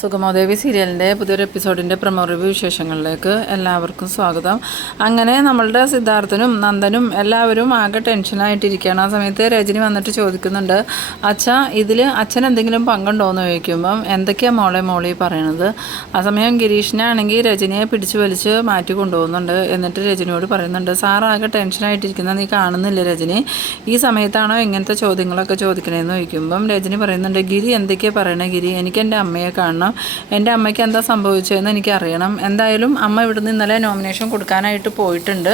സുഗമോദേവി സീരിയലിൻ്റെ പുതിയൊരു എപ്പിസോഡിൻ്റെ promo review വിശേഷങ്ങളിലേക്ക് എല്ലാവർക്കും സ്വാഗതം. അങ്ങനെ നമ്മളുടെ സിദ്ധാർത്ഥനും നന്ദനും എല്ലാവരും ആകെ ടെൻഷനായിട്ടിരിക്കുകയാണ്. ആ സമയത്ത് രജനി വന്നിട്ട് ചോദിക്കുന്നുണ്ട്, അച്ഛാ ഇതിൽ അച്ഛൻ എന്തെങ്കിലും പങ്കുണ്ടോ എന്ന് ചോദിക്കുമ്പം എന്തൊക്കെയാണ് മോളി പറയണത്. ആ സമയം ഗിരീഷിനാണെങ്കിൽ രജനിയെ പിടിച്ചു വലിച്ച് മാറ്റി കൊണ്ടുപോകുന്നുണ്ട്. എന്നിട്ട് രജനിയോട് പറയുന്നുണ്ട്, സാർ ആകെ ടെൻഷനായിട്ടിരിക്കുന്ന നീ കാണുന്നില്ല രജനി, ഈ സമയത്താണോ ഇങ്ങനത്തെ ചോദ്യങ്ങളൊക്കെ ചോദിക്കണേന്ന് ചോദിക്കുമ്പം രജനി പറയുന്നുണ്ട്, ഗിരി എന്തൊക്കെയാണ് പറയണേ ഗിരി, എനിക്ക് എൻ്റെ അമ്മയെ കാണണം, എൻ്റെ അമ്മയ്ക്ക് എന്താ സംഭവിച്ചതെന്ന് എനിക്കറിയണം. എന്തായാലും അമ്മ ഇവിടുന്ന് ഇന്നലെ നോമിനേഷൻ കൊടുക്കാനായിട്ട് പോയിട്ടുണ്ട്.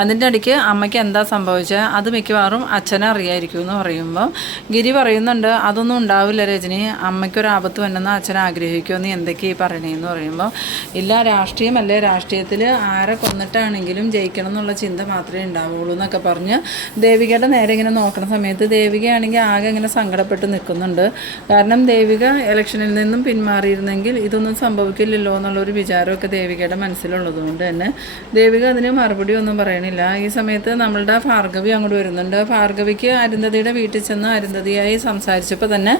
അതിൻ്റെ ഇടയ്ക്ക് അമ്മയ്ക്ക് എന്താ സംഭവിച്ചത് അത് മിക്കവാറും അച്ഛനെ അറിയായിരിക്കും എന്ന് പറയുമ്പോൾ ഗിരി പറയുന്നുണ്ട്, അതൊന്നും ഉണ്ടാവില്ല രജനി, അമ്മയ്ക്കൊരാപത്ത് വന്നെന്ന് അച്ഛൻ ആഗ്രഹിക്കുമെന്ന് എന്തൊക്കെയാണ് പറയണേന്ന് പറയുമ്പോൾ, ഇല്ല രാഷ്ട്രീയമല്ലേ, രാഷ്ട്രീയത്തിൽ ആരെ കൊന്നിട്ടാണെങ്കിലും ജയിക്കണം എന്നുള്ള ചിന്ത മാത്രമേ ഉണ്ടാവുള്ളൂ എന്നൊക്കെ പറഞ്ഞ് ദേവികയുടെ നേരെ ഇങ്ങനെ നോക്കുന്ന സമയത്ത് ദേവികയാണെങ്കിൽ ആകെ ഇങ്ങനെ സങ്കടപ്പെട്ട് നിൽക്കുന്നുണ്ട്. കാരണം ദേവിക ഇലക്ഷനിൽ നിന്നും പിന്മാറിയിരുന്നെങ്കിൽ ഇതൊന്നും സംഭവിക്കില്ലല്ലോ എന്നുള്ളൊരു വിചാരമൊക്കെ ദേവികയുടെ മനസ്സിലുള്ളത് കൊണ്ട് തന്നെ ദേവിക അതിന് മറുപടി ഒന്നും പറയണില്ല. ഈ സമയത്ത് നമ്മളുടെ ഭാർഗവി അങ്ങോട്ട് വരുന്നുണ്ട്. ഭാർഗവിക്ക് അരുന്ധതിയുടെ വീട്ടിൽ ചെന്ന് അരുന്ധതിയായി സംസാരിച്ചപ്പോൾ തന്നെ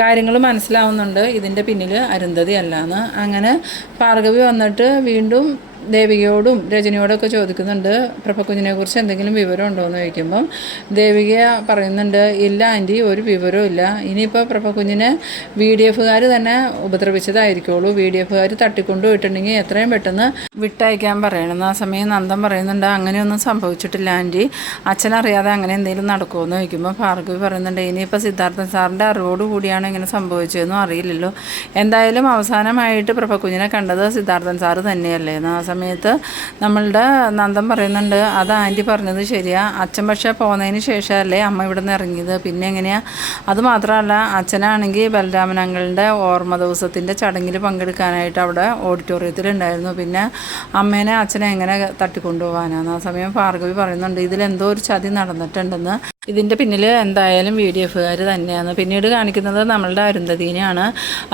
കാര്യങ്ങൾ മനസ്സിലാവുന്നുണ്ട് ഇതിൻ്റെ പിന്നിൽ അരുന്ധതി അല്ലാന്ന്. അങ്ങനെ ഭാർഗവി വന്നിട്ട് വീണ്ടും ദേവികയോടും രജനിയോടൊക്കെ ചോദിക്കുന്നുണ്ട്, പ്രഭക്കുഞ്ഞിനെക്കുറിച്ച് എന്തെങ്കിലും വിവരം ഉണ്ടോ എന്ന് ചോദിക്കുമ്പം ദേവിക പറയുന്നുണ്ട്, ഇല്ല ആൻറ്റി, ഒരു വിവരവും ഇല്ല. ഇനിയിപ്പോൾ പ്രഭക്കുഞ്ഞിനെ VDF തന്നെ ഉപദ്രവിച്ചതായിരിക്കുള്ളൂ, VDF തട്ടിക്കൊണ്ടു പോയിട്ടുണ്ടെങ്കിൽ എത്രയും പെട്ടെന്ന് വിട്ടയക്കാൻ പറയണമെന്ന്. ആ സമയം നന്ദൻ പറയുന്നുണ്ട്, അങ്ങനെയൊന്നും സംഭവിച്ചിട്ടില്ല ആൻറ്റി, അച്ഛനറിയാതെ അങ്ങനെ എന്തെങ്കിലും നടക്കുമോ എന്ന് ചോദിക്കുമ്പോൾ ഭാർഗവി പറയുന്നുണ്ട്, ഇനിയിപ്പോൾ സിദ്ധാർത്ഥൻ സാറിൻ്റെ അറിവോട് കൂടിയാണ് ഇങ്ങനെ സംഭവിച്ചതെന്നും അറിയില്ലല്ലോ, എന്തായാലും അവസാനമായിട്ട് പ്രഭക്കുഞ്ഞിനെ കണ്ടത് സിദ്ധാർത്ഥൻ സാറ് തന്നെയല്ലേ എന്ന്. ആ സമയത്ത് നമ്മളുടെ നന്ദൻ പറയുന്നുണ്ട്, അത് ആൻറ്റി പറഞ്ഞത് ശരിയാ, അച്ഛൻ പക്ഷേ പോകുന്നതിന് ശേഷമല്ലേ അമ്മ ഇവിടെ നിന്ന് ഇറങ്ങിയത്, പിന്നെ എങ്ങനെയാണ്? അതുമാത്രമല്ല അച്ഛനാണെങ്കിൽ ബലരാമൻ അങ്കിളിൻ്റെ ഓർമ്മ ദിവസത്തിൻ്റെ ചടങ്ങിൽ പങ്കെടുക്കാനായിട്ട് അവിടെ ഓഡിറ്റോറിയത്തിലുണ്ടായിരുന്നു, പിന്നെ അമ്മേനെ അച്ഛനെ എങ്ങനെ തട്ടിക്കൊണ്ടുപോകാനാണ്. ആ സമയം ഭാർഗവി പറയുന്നുണ്ട്, ഇതിലെന്തോ ഒരു ചതി നടന്നിട്ടുണ്ടെന്ന്, ഇതിൻ്റെ പിന്നിൽ എന്തായാലും VDF തന്നെയാണ്. പിന്നീട് കാണിക്കുന്നത് നമ്മളുടെ അരുന്ധതിനെയാണ്.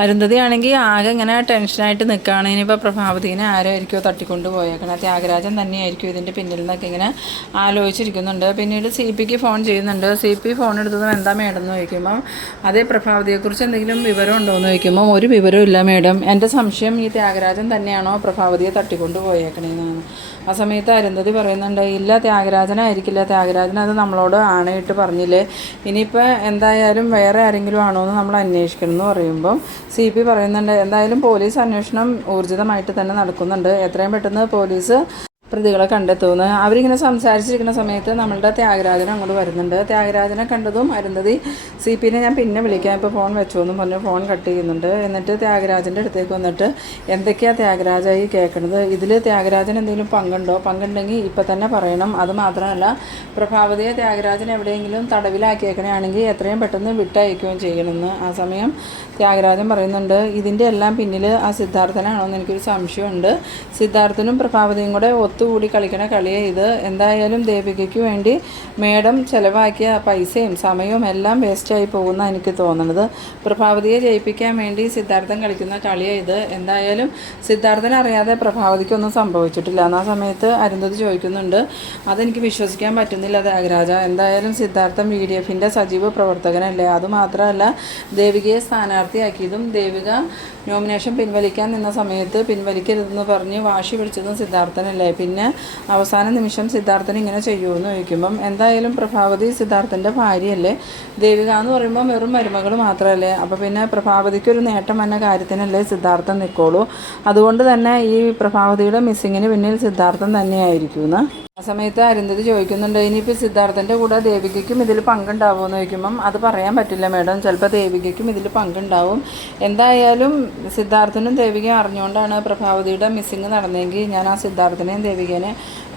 അരുന്ധതി ആണെങ്കിൽ ആകെ ഇങ്ങനെ ടെൻഷനായിട്ട് നിൽക്കുകയാണ്. ഇനിയിപ്പോൾ പ്രഭാവതീനെ ആരായിരിക്കുമോ തട്ടിക്കൊണ്ട് പോയേക്കണം, ത്യാഗരാജൻ തന്നെയായിരിക്കും ഇതിൻ്റെ പിന്നിൽ നിന്നൊക്കെ ഇങ്ങനെ ആലോചിച്ചിരിക്കുന്നുണ്ട്. പിന്നീട് CPക്ക് ഫോൺ ചെയ്യുന്നുണ്ട്. CP ഫോൺ എടുത്തതും എന്താ മേഡം എന്ന് ചോദിക്കുമ്പം അതേ പ്രഭാവതിയെക്കുറിച്ച് എന്തെങ്കിലും വിവരം ഉണ്ടോ എന്ന് ചോദിക്കുമ്പോൾ ഒരു വിവരവും ഇല്ല മേഡം, എൻ്റെ സംശയം ഈ ത്യാഗരാജൻ തന്നെയാണോ പ്രഭാവതിയെ തട്ടിക്കൊണ്ട് പോയേക്കണേന്നാണ്. ആ സമയത്ത് അരുന്ധതി പറയുന്നുണ്ട്, ഇല്ല ത്യാഗരാജനായിരിക്കില്ല, ത്യാഗരാജൻ അത് നമ്മളോട് ആണയിട്ട് പറഞ്ഞില്ലേ, ഇനിയിപ്പോൾ എന്തായാലും വേറെ ആരെങ്കിലും ആണോ എന്ന് നമ്മൾ അന്വേഷിക്കണം എന്ന് പറയുമ്പം CP പറയുന്നുണ്ട്, എന്തായാലും പോലീസ് അന്വേഷണം ഊർജിതമായിട്ട് തന്നെ നടക്കുന്നുണ്ട്, എത്രയും പെട്ടെന്ന് പോലീസ് പ്രതികളെ കണ്ടെത്തുന്നു. അവരിങ്ങനെ സംസാരിച്ചിരിക്കുന്ന സമയത്ത് നമ്മളുടെ ത്യാഗരാജൻ അങ്ങോട്ട് വരുന്നുണ്ട്. ത്യാഗരാജനെ കണ്ടതും അരുന്ധതി CPനെ ഞാൻ പിന്നെ വിളിക്കാം, ഇപ്പോൾ ഫോൺ വെച്ചോ എന്നും പറഞ്ഞ് ഫോൺ കട്ട് ചെയ്യുന്നുണ്ട്. എന്നിട്ട് ത്യാഗരാജൻ്റെ അടുത്തേക്ക് വന്നിട്ട് എന്തൊക്കെയാണ് ത്യാഗരാജായി കേൾക്കണത്, ഇതിൽ ത്യാഗരാജൻ എന്തെങ്കിലും പങ്കുണ്ടോ, പങ്കുണ്ടെങ്കിൽ ഇപ്പം തന്നെ പറയണം, അത് മാത്രമല്ല പ്രഭാവതിയെ ത്യാഗരാജൻ എവിടെയെങ്കിലും തടവിലാക്കിയേക്കണമെങ്കിൽ എത്രയും പെട്ടെന്ന് വിട്ടയക്കുകയും ചെയ്യണമെന്ന്. ആ സമയം ത്യാഗരാജൻ പറയുന്നുണ്ട്, ഇതിൻ്റെ എല്ലാം പിന്നിൽ ആ സിദ്ധാർത്ഥനാണോ എന്ന് എനിക്കൊരു സംശയമുണ്ട്, സിദ്ധാർത്ഥനും പ്രഭാവതിയും കൂടെ ഒത്തുകൂടി കളിക്കണ കളിയെ ഇത്, എന്തായാലും ദേവികയ്ക്ക് വേണ്ടി മേഡം ചിലവാക്കിയ പൈസയും സമയവും എല്ലാം വേസ്റ്റായി പോകുന്ന എനിക്ക് തോന്നുന്നത്, പ്രഭാവതിയെ ജയിപ്പിക്കാൻ വേണ്ടി സിദ്ധാർത്ഥൻ കളിക്കുന്ന കളിയെ ഇത്, എന്തായാലും സിദ്ധാർത്ഥൻ അറിയാതെ പ്രഭാവതിക്കൊന്നും സംഭവിച്ചിട്ടില്ല. ആ സമയത്ത് അരുന്ധതി ചോദിക്കുന്നുണ്ട്, അതെനിക്ക് വിശ്വസിക്കാൻ പറ്റുന്നില്ല ത്യാഗരാജ, എന്തായാലും സിദ്ധാർത്ഥൻ VDFൻ്റെ സജീവ പ്രവർത്തകനല്ലേ, അതുമാത്രമല്ല ദേവികയെ സ്ഥാനാർത്ഥിയാക്കിയതും ദേവിക നോമിനേഷൻ പിൻവലിക്കാൻ നിന്ന സമയത്ത് പിൻവലിക്കരുതെന്ന് പറഞ്ഞ് വാശി പിടിച്ചതും സിദ്ധാർത്ഥനല്ലേ, പിന്നെ അവസാന നിമിഷം സിദ്ധാർത്ഥൻ ഇങ്ങനെ ചെയ്യുമെന്ന് ചോദിക്കുമ്പം എന്തായാലും പ്രഭാവതി സിദ്ധാർത്ഥൻ്റെ ഭാര്യയല്ലേ, ദേവിക എന്ന് പറയുമ്പോൾ വെറും മരുമകൾ മാത്രമല്ലേ, അപ്പോൾ പിന്നെ പ്രഭാവതിക്കൊരു നേട്ടം എന്ന കാര്യത്തിനല്ലേ സിദ്ധാർത്ഥൻ നിൽക്കുള്ളൂ, അതുകൊണ്ട് തന്നെ ഈ പ്രഭാവതിയുടെ മിസ്സിങ്ങിന് പിന്നിൽ സിദ്ധാർത്ഥൻ തന്നെയായിരിക്കുമെന്ന്. ആ സമയത്ത് അരുന്ധതി ചോദിക്കുന്നുണ്ട്, ഇനിയിപ്പോൾ സിദ്ധാർത്ഥൻ്റെ കൂടെ ദേവികയ്ക്കും ഇതിൽ പങ്കുണ്ടാവുമോ എന്ന് ചോദിക്കുമ്പം അത് പറയാൻ പറ്റില്ല മേഡം, ചിലപ്പോൾ ദേവികയ്ക്കും ഇതിൽ പങ്കുണ്ടാവും, എന്തായാലും സിദ്ധാർത്ഥനും ദേവികയും അറിഞ്ഞുകൊണ്ടാണ് പ്രഭാവതിയുടെ മിസ്സിങ് നടന്നെങ്കിൽ ഞാൻ ആ സിദ്ധാർത്ഥനെയും ദേവികേനെ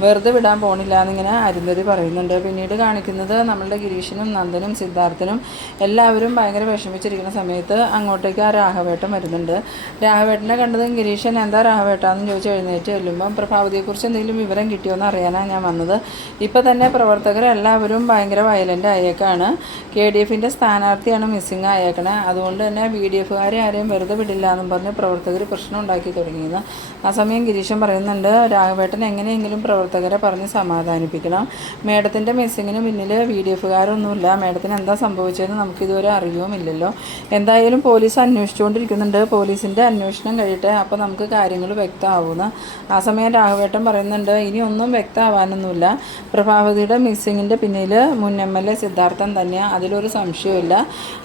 വെറുതെ വിടാൻ പോണില്ല എന്നിങ്ങനെ അരുന്ധതി പറയുന്നുണ്ട്. പിന്നീട് കാണിക്കുന്നത് നമ്മളുടെ ഗിരീഷിനും നന്ദനും സിദ്ധാർത്ഥനും എല്ലാവരും ഭയങ്കര വിഷമിച്ചിരിക്കുന്ന സമയത്ത് അങ്ങോട്ടേക്ക് ആ രാഘവേട്ടൻ വരുന്നുണ്ട്. രാഘവേട്ടനെ കണ്ടതും ഗിരീഷൻ എന്താ രാഘവേട്ടാന്ന് ചോദിച്ച് എഴുന്നേറ്റ് ചെല്ലുമ്പം പ്രഭാവതിയെക്കുറിച്ച് എന്തെങ്കിലും വിവരം കിട്ടിയോന്ന് അറിയാനാണ് ഞാൻ വന്നത്, ഇപ്പോൾ തന്നെ പ്രവർത്തകരെല്ലാവരും ഭയങ്കര വയലൻ്റ് ആയേക്കാണ്, KDFൻ്റെ സ്ഥാനാർത്ഥിയാണ് മിസ്സിങ് ആയേക്കണേ, അതുകൊണ്ട് തന്നെ VDF ആരെയും വെറുതെ വിടില്ല എന്നും പറഞ്ഞ് പ്രവർത്തകർ പ്രശ്നം ഉണ്ടാക്കി തുടങ്ങിയെന്ന്. ആ സമയം ഗിരീഷൻ പറയുന്നുണ്ട്, രാഘവേട്ടൻ എങ്ങനെയെങ്കിലും പ്രവർത്തകരെ പറഞ്ഞ് സമാധാനിപ്പിക്കണം. മേഡത്തിൻ്റെ മിസ്സിങ്ങിന് പിന്നിൽ VDF-കാരൊന്നുമില്ല. മേഡത്തിന് എന്താ സംഭവിച്ചതെന്ന് നമുക്കിതുവരെ അറിയുമില്ലല്ലോ. എന്തായാലും പോലീസ് അന്വേഷിച്ചുകൊണ്ടിരിക്കുന്നുണ്ട്. പോലീസിൻ്റെ അന്വേഷണം കഴിയട്ടെ, അപ്പോൾ നമുക്ക് കാര്യങ്ങൾ വ്യക്തമാവുമെന്ന്. ആ സമയം രാഘവേട്ടൻ പറയുന്നുണ്ട്, ഇനി ഒന്നും വ്യക്തമാവാനൊന്നുമില്ല. പ്രഭാവതിയുടെ മിസ്സിങ്ങിൻ്റെ പിന്നിൽ മുൻ MLA സിദ്ധാർത്ഥൻ തന്നെയാണ്, അതിലൊരു സംശയമില്ല.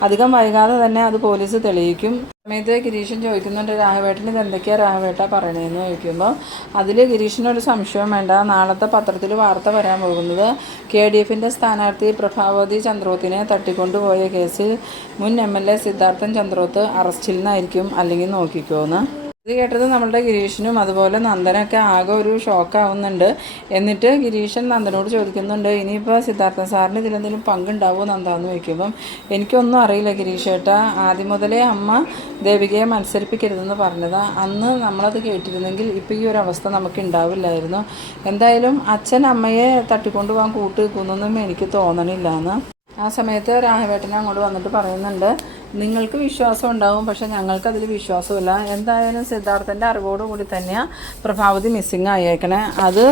അധികം വൈകാതെ തന്നെ അത് പോലീസ് തെളിയിക്കും. സമയത്ത് ഗിരീഷൻ ചോദിക്കുന്നുണ്ട്, രാഘവേട്ടന് ഇത് എന്തൊക്കെയാണ് രാഘവേട്ട പറയണതെന്ന് ചോദിക്കുമ്പോൾ അതിൽ ഗിരീഷിനൊരു സംശയം വേണ്ട. നാളത്തെ പത്രത്തിൽ വാർത്ത വരാൻ പോകുന്നത് KDFൻ്റെ സ്ഥാനാർത്ഥി പ്രഭാവതി ചന്ദ്രോത്തിനെ തട്ടിക്കൊണ്ടുപോയ കേസിൽ മുൻ MLA സിദ്ധാർത്ഥൻ ചന്ദ്രോത്ത് അറസ്റ്റിൽ നിന്നായിരിക്കും, അല്ലെങ്കിൽ നോക്കിക്കോന്ന്. ഇത് കേട്ടത് നമ്മളുടെ ഗിരീഷിനും അതുപോലെ നന്ദനൊക്കെ ആകെ ഒരു ഷോക്കാവുന്നുണ്ട്. എന്നിട്ട് ഗിരീഷൻ നന്ദനോട് ചോദിക്കുന്നുണ്ട്, ഇനിയിപ്പോൾ സിദ്ധാർത്ഥൻ സാറിന് ഇതിലെന്തെങ്കിലും പങ്കുണ്ടാവുമോ നന്ദാന്ന് ചോദിക്കുമ്പം എനിക്കൊന്നും അറിയില്ല ഗിരീഷേട്ടാ, ആദ്യം മുതലേ അമ്മ ദേവികയെ മത്സരിപ്പിക്കരുതെന്ന് പറഞ്ഞതാ. അന്ന് നമ്മളത് കേട്ടിരുന്നെങ്കിൽ ഇപ്പോൾ ഈ ഒരു അവസ്ഥ നമുക്ക് ഉണ്ടാവില്ലായിരുന്നു. എന്തായാലും അച്ഛൻ അമ്മയെ തട്ടിക്കൊണ്ടുപോകാൻ കൂട്ടുനിൽക്കുന്നൊന്നും എനിക്ക് തോന്നണില്ല എന്ന്. ആ സമയത്ത് രാഘവേട്ടനെ അങ്ങോട്ട് വന്നിട്ട് പറയുന്നുണ്ട്, നിങ്ങൾക്ക് വിശ്വാസം ഉണ്ടാവും, പക്ഷെ ഞങ്ങൾക്കതിൽ വിശ്വാസമില്ല. എന്തായാലും സിദ്ധാർത്ഥൻ്റെ അറിവോടുകൂടി തന്നെയാണ് പ്രഭാവതി മിസ്സിങ് ആയേക്കണേ. അത്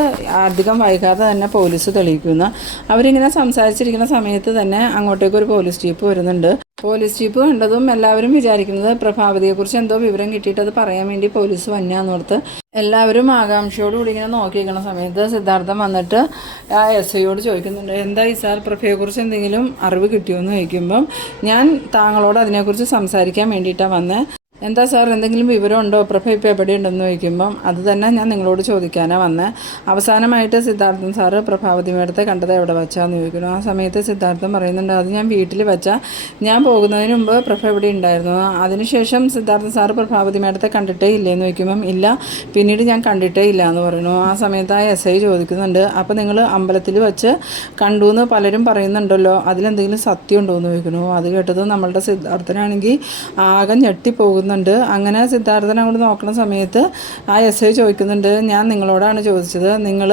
അധികം വൈകാതെ തന്നെ പോലീസ് തെളിയിക്കുന്നു. അവരിങ്ങനെ സംസാരിച്ചിരിക്കുന്ന സമയത്ത് തന്നെ അങ്ങോട്ടേക്ക് ഒരു പോലീസ് ജീപ്പ് വരുന്നുണ്ട്. പോലീസ് ജീപ്പ് കണ്ടതും എല്ലാവരും വിചാരിക്കുന്നത് പ്രഭാവതിയെക്കുറിച്ച് എന്തോ വിവരം കിട്ടിയിട്ട് അത് പറയാൻ വേണ്ടി പോലീസ് വന്നാന്നോർത്ത് എല്ലാവരും ആകാംക്ഷയോടുകൂടി ഇങ്ങനെ നോക്കിയിരിക്കുന്ന സമയത്ത് സിദ്ധാർത്ഥൻ വന്നിട്ട് ആ SIയോട് ചോദിക്കുന്നുണ്ട്, എന്തായി സാർ, പ്രഭയെക്കുറിച്ച് എന്തെങ്കിലും അറിവ് കിട്ടിയോയെന്ന് ചോദിക്കുമ്പം ഞാൻ താങ്കളോട് അതിനെക്കുറിച്ച് സംസാരിക്കാൻ വേണ്ടിയിട്ടാണ് വന്നത്. എന്താ സാർ, എന്തെങ്കിലും വിവരമുണ്ടോ, പ്രഭ ഇപ്പോൾ എവിടെയുണ്ടെന്ന് ചോദിക്കുമ്പം അത് തന്നെ ഞാൻ നിങ്ങളോട് ചോദിക്കാനാണ് വന്നത്. അവസാനമായിട്ട് സിദ്ധാർത്ഥൻ സാറ് പ്രഭാവതി മേഡത്തെ കണ്ടത് എവിടെ വെച്ചാന്ന് ചോദിക്കുന്നു. ആ സമയത്ത് സിദ്ധാർത്ഥൻ പറയുന്നുണ്ട്, അത് ഞാൻ വീട്ടിൽ വെച്ചാൽ ഞാൻ പോകുന്നതിന് മുമ്പ് പ്രഭ എവിടെ ഉണ്ടായിരുന്നു. അതിനുശേഷം സിദ്ധാർത്ഥൻ സാറ് പ്രഭാവതി മേഡത്തെ കണ്ടിട്ടേ ഇല്ലേന്ന് ചോദിക്കുമ്പം ഇല്ല, പിന്നീട് ഞാൻ കണ്ടിട്ടേ ഇല്ല എന്ന് പറയുന്നു. ആ സമയത്ത് ആ SI ചോദിക്കുന്നുണ്ട്, അപ്പോൾ നിങ്ങൾ അമ്പലത്തിൽ വെച്ച് കണ്ടു എന്ന് പലരും പറയുന്നുണ്ടല്ലോ, അതിലെന്തെങ്കിലും സത്യം ഉണ്ടോ എന്ന് ചോദിക്കുന്നു. അത് കേട്ടത് നമ്മളുടെ സിദ്ധാർത്ഥനാണെങ്കിൽ ആകെ ഞെട്ടിപ്പോകുന്നു. അങ്ങനെ സിദ്ധാർത്ഥൻ അങ്ങോട്ട് നോക്കുന്ന സമയത്ത് ആ SI ചോദിക്കുന്നുണ്ട്, ഞാൻ നിങ്ങളോടാണ് ചോദിച്ചത്, നിങ്ങൾ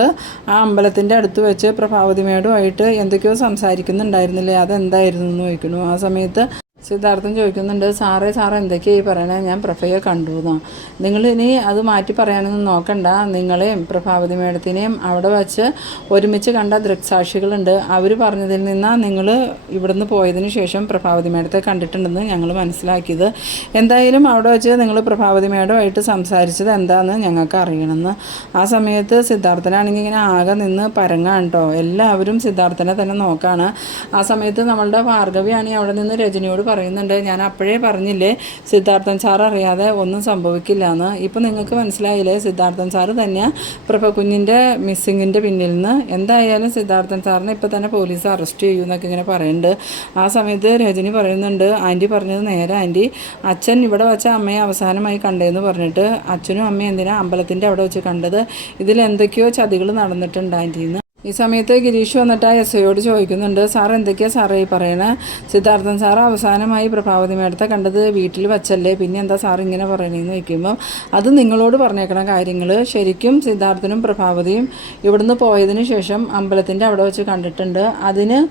ആ അമ്പലത്തിൻ്റെ അടുത്ത് വെച്ച് പ്രഭാവതി മേഡുമായിട്ട് എന്തൊക്കെയോ സംസാരിക്കുന്നുണ്ടായിരുന്നില്ലേ, അതെന്തായിരുന്നു എന്ന് ചോദിക്കുന്നു. ആ സമയത്ത് സിദ്ധാർത്ഥൻ ചോദിക്കുന്നുണ്ട്, സാറേ എന്തൊക്കെയായി പറയണേ, ഞാൻ പ്രഭയെ കണ്ടു എന്നോ. നിങ്ങളിനി അത് മാറ്റി പറയാനൊന്നും നോക്കണ്ട. നിങ്ങളെയും പ്രഭാവതി മേഡത്തിനെയും അവിടെ വച്ച് ഒരുമിച്ച് കണ്ട ദൃക്സാക്ഷികളുണ്ട്. അവർ പറഞ്ഞതിൽ നിന്നാണ് നിങ്ങൾ ഇവിടുന്ന് പോയതിന് ശേഷം പ്രഭാവതി മേഡത്തെ കണ്ടിട്ടുണ്ടെന്ന് ഞങ്ങൾ മനസ്സിലാക്കിയത്. എന്തായാലും അവിടെ വെച്ച് നിങ്ങൾ പ്രഭാവതി മേഡമായിട്ട് സംസാരിച്ചത് എന്താണെന്ന് ഞങ്ങൾക്ക് അറിയണമെന്ന്. ആ സമയത്ത് സിദ്ധാർത്ഥനാണെങ്കിൽ ഇങ്ങനെ ആകെ നിന്ന് പരങ്ങാണ് കേട്ടോ. എല്ലാവരും സിദ്ധാർത്ഥനെ തന്നെ നോക്കാണ്. ആ സമയത്ത് നമ്മളുടെ ഭാർഗവിയാണെങ്കിൽ അവിടെ നിന്ന് രജനിയോട് പറയുന്നുണ്ട്, ഞാൻ അപ്പോഴേ പറഞ്ഞില്ലേ സിദ്ധാർത്ഥൻ സാർ അറിയാതെ ഒന്നും സംഭവിക്കില്ല എന്ന്. ഇപ്പം നിങ്ങൾക്ക് മനസ്സിലായില്ലേ, സിദ്ധാർത്ഥൻ സാറ് തന്നെയാണ് പ്രഭ കുഞ്ഞിൻ്റെ മിസ്സിങ്ങിൻ്റെ പിന്നിൽ നിന്ന്. എന്തായാലും സിദ്ധാർത്ഥൻ സാറിനെ ഇപ്പം തന്നെ പോലീസ് അറസ്റ്റ് ചെയ്യും എന്നൊക്കെ ഇങ്ങനെ പറയുന്നുണ്ട്. ആ സമയത്ത് രജനി പറയുന്നുണ്ട്, ആൻറ്റി പറഞ്ഞത് നേരെ ആൻറ്റി, അച്ഛൻ ഇവിടെ വെച്ച അമ്മയെ അവസാനമായി കണ്ടതെന്ന് പറഞ്ഞിട്ട് അച്ഛനും അമ്മയും എന്തിനാ അമ്പലത്തിൻ്റെ അവിടെ വെച്ച് കണ്ടത്, ഇതിൽ എന്തൊക്കെയോ ചതികൾ നടന്നിട്ടുണ്ട് ആൻറ്റിന്ന്. ഈ സമയത്ത് ഗിരീഷ് വന്നിട്ട് ആ SIയോട് ചോദിക്കുന്നുണ്ട്, സാർ എന്തൊക്കെയാണ് സാറേ ഈ പറയണേ, സിദ്ധാർത്ഥൻ സാർ അവസാനമായി പ്രഭാവതി മേഡത്തെ കണ്ടത് വീട്ടിൽ വച്ചല്ലേ, പിന്നെ എന്താ സാർ ഇങ്ങനെ പറയണേന്ന് ചോദിക്കുമ്പം അത് നിങ്ങളോട് പറഞ്ഞേക്കണ കാര്യങ്ങൾ ശരിക്കും സിദ്ധാർത്ഥനും പ്രഭാവതിയും ഇവിടുന്ന് പോയതിന് ശേഷം അമ്പലത്തിൻ്റെ അവിടെ വെച്ച് കണ്ടിട്ടുണ്ട്. അതിന്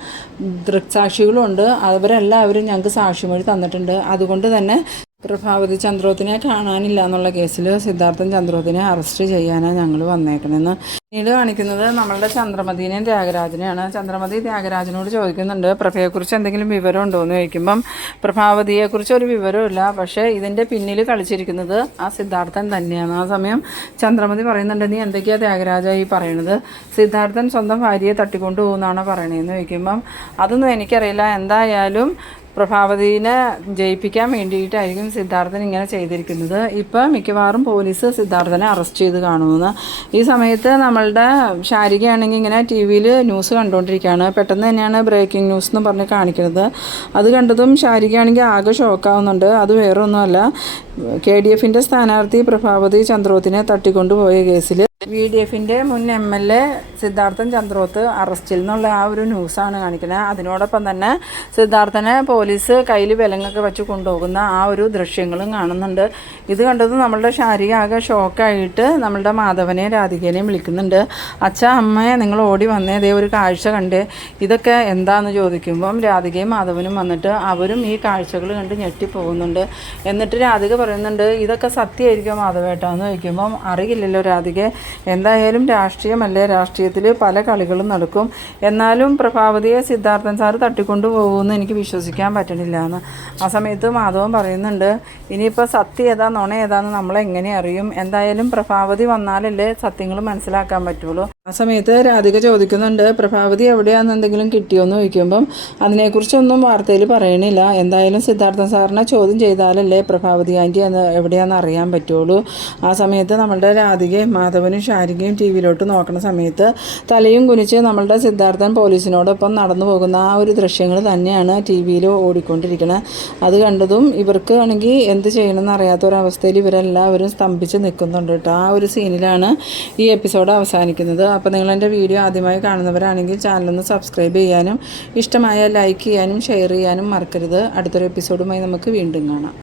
ദൃക്സാക്ഷികളുണ്ട്, അവരെല്ലാവരും ഞങ്ങൾക്ക് സാക്ഷിമൊഴി തന്നിട്ടുണ്ട്. അതുകൊണ്ട് തന്നെ പ്രഭാവതി ചന്ദ്രോത്തിനെ കാണാനില്ല എന്നുള്ള കേസിൽ സിദ്ധാർത്ഥൻ ചന്ദ്രോത്തിനെ അറസ്റ്റ് ചെയ്യാനാണ് ഞങ്ങൾ വന്നേക്കണമെന്ന്. പിന്നീട് കാണിക്കുന്നത് നമ്മളുടെ ചന്ദ്രമതിനെയും ത്യാഗരാജനെയാണ്. ചന്ദ്രമതി ത്യാഗരാജനോട് ചോദിക്കുന്നുണ്ട്, പ്രഭയെക്കുറിച്ച് എന്തെങ്കിലും വിവരം ഉണ്ടോ എന്ന് ചോദിക്കുമ്പം പ്രഭാവതിയെക്കുറിച്ച് ഒരു വിവരമില്ല, പക്ഷേ ഇതിൻ്റെ പിന്നിൽ കളിച്ചിരിക്കുന്നത് ആ സിദ്ധാർത്ഥൻ തന്നെയാണ്. ആ സമയം ചന്ദ്രമതി പറയുന്നുണ്ട്, നീ എന്തൊക്കെയാണ് ത്യാഗരാജ ഈ പറയണത്, സിദ്ധാർത്ഥൻ സ്വന്തം ഭാര്യയെ തട്ടിക്കൊണ്ടു പോകുന്നതാണോ പറയണതെന്ന് ചോദിക്കുമ്പം അതൊന്നും എനിക്കറിയില്ല, എന്തായാലും പ്രഭാവതിനെ ജയിപ്പിക്കാൻ വേണ്ടിയിട്ടായിരിക്കും സിദ്ധാർത്ഥൻ ഇങ്ങനെ ചെയ്തിരിക്കുന്നത്. ഇപ്പോൾ മിക്കവാറും പോലീസ് സിദ്ധാർത്ഥനെ അറസ്റ്റ് ചെയ്ത് കാണുമെന്ന്. ഈ സമയത്ത് നമ്മളുടെ ശാരികയാണെങ്കിൽ ഇങ്ങനെ TV-യിൽ ന്യൂസ് കണ്ടുകൊണ്ടിരിക്കുകയാണ്. പെട്ടെന്ന് തന്നെയാണ് ബ്രേക്കിംഗ് ന്യൂസ് എന്ന് പറഞ്ഞ് കാണിക്കുന്നത്. അത് കണ്ടതും ശാരികയാണെങ്കിൽ ആകെ ഷോക്കാവുന്നുണ്ട്. അത് വേറെ ഒന്നുമല്ല, KDFൻ്റെ സ്ഥാനാർത്ഥി പ്രഭാവതി ചന്ദ്രോത്തിനെ തട്ടിക്കൊണ്ടുപോയ കേസിൽ VDFൻ്റെ മുൻ MLA സിദ്ധാർത്ഥൻ ചന്ദ്രോത്ത് അറസ്റ്റിൽ നിന്നുള്ള ആ ഒരു ന്യൂസാണ് കാണിക്കുന്നത്. അതിനോടൊപ്പം തന്നെ സിദ്ധാർത്ഥനെ പോലീസ് കയ്യിൽ വിലങ്ങൊക്കെ വെച്ച് കൊണ്ടുപോകുന്ന ആ ഒരു ദൃശ്യങ്ങളും കാണുന്നുണ്ട്. ഇത് കണ്ടത് നമ്മളുടെ ശാരിക ആകെ ഷോക്കായിട്ട് നമ്മളുടെ മാധവനെയും രാധികേനെയും വിളിക്കുന്നുണ്ട്. അച്ഛാ അമ്മയെ നിങ്ങൾ ഓടി വന്നേ, ദേ ഒരു കാഴ്ച കണ്ട്, ഇതൊക്കെ എന്താണെന്ന് ചോദിക്കുമ്പം രാധികയും മാധവനും വന്നിട്ട് അവരും ഈ കാഴ്ചകൾ കണ്ട് ഞെട്ടിപ്പോകുന്നുണ്ട്. എന്നിട്ട് രാധിക പറയുന്നുണ്ട്, ഇതൊക്കെ സത്യമായിരിക്കും മാധവേട്ടാന്ന് ചോദിക്കുമ്പം അറിയില്ലല്ലോ രാധിക, എന്തായാലും രാഷ്ട്രീയമല്ലേ, രാഷ്ട്രീയത്തിൽ പല കളികളും നടക്കും. എന്നാലും പ്രഭാവതിയെ സിദ്ധാർത്ഥൻ സാറ് തട്ടിക്കൊണ്ടു പോകുമെന്ന് എനിക്ക് വിശ്വസിക്കാൻ പറ്റണില്ല എന്ന്. ആ സമയത്ത് മാധവൻ പറയുന്നുണ്ട്, ഇനിയിപ്പോൾ സത്യം ഏതാ നുണ ഏതാന്ന് നമ്മളെങ്ങനെ അറിയും? എന്തായാലും പ്രഭാവതി വന്നാലല്ലേ സത്യങ്ങൾ മനസ്സിലാക്കാൻ പറ്റുള്ളൂ. ആ സമയത്ത് രാധിക ചോദിക്കുന്നുണ്ട്, പ്രഭാവതി എവിടെയാണെന്ന് എന്തെങ്കിലും കിട്ടിയോയെന്ന് ചോദിക്കുമ്പം അതിനെക്കുറിച്ചൊന്നും വാർത്തയിൽ പറയണില്ല. എന്തായാലും സിദ്ധാർത്ഥൻ സാറിനെ ചോദ്യം ചെയ്താലല്ലേ പ്രഭാവതി ആൻറ്റി എവിടെയാണെന്ന് അറിയാൻ പറ്റുള്ളൂ. ആ സമയത്ത് നമ്മളുടെ രാധികയും മാധവനും ശാരികയും ടി വിയിലോട്ട് നോക്കുന്ന സമയത്ത് തലയും കുനിച്ച് നമ്മളുടെ സിദ്ധാർത്ഥൻ പോലീസിനോടൊപ്പം നടന്നു പോകുന്ന ആ ഒരു ദൃശ്യങ്ങൾ തന്നെയാണ് ടി വിയിൽ ഓടിക്കൊണ്ടിരിക്കുന്നത്. അത് കണ്ടതും ഇവർക്ക് ആണെങ്കിൽ എന്ത് ചെയ്യണമെന്ന് അറിയാത്തൊരവസ്ഥയിൽ ഇവരെല്ലാവരും സ്തംഭിച്ച് നിൽക്കുന്നുണ്ട് കേട്ടോ. ആ ഒരു സീനിലാണ് ഈ എപ്പിസോഡ് അവസാനിക്കുന്നത്. അപ്പോൾ നിങ്ങളെൻ്റെ വീഡിയോ ആദ്യമായി കാണുന്നവരാണെങ്കിൽ ചാനലൊന്ന് സബ്സ്ക്രൈബ് ചെയ്യാനും ഇഷ്ടമായ ലൈക്ക് ചെയ്യാനും ഷെയർ ചെയ്യാനും മറക്കരുത്. അടുത്തൊരു എപ്പിസോഡുമായി നമുക്ക് വീണ്ടും കാണാം.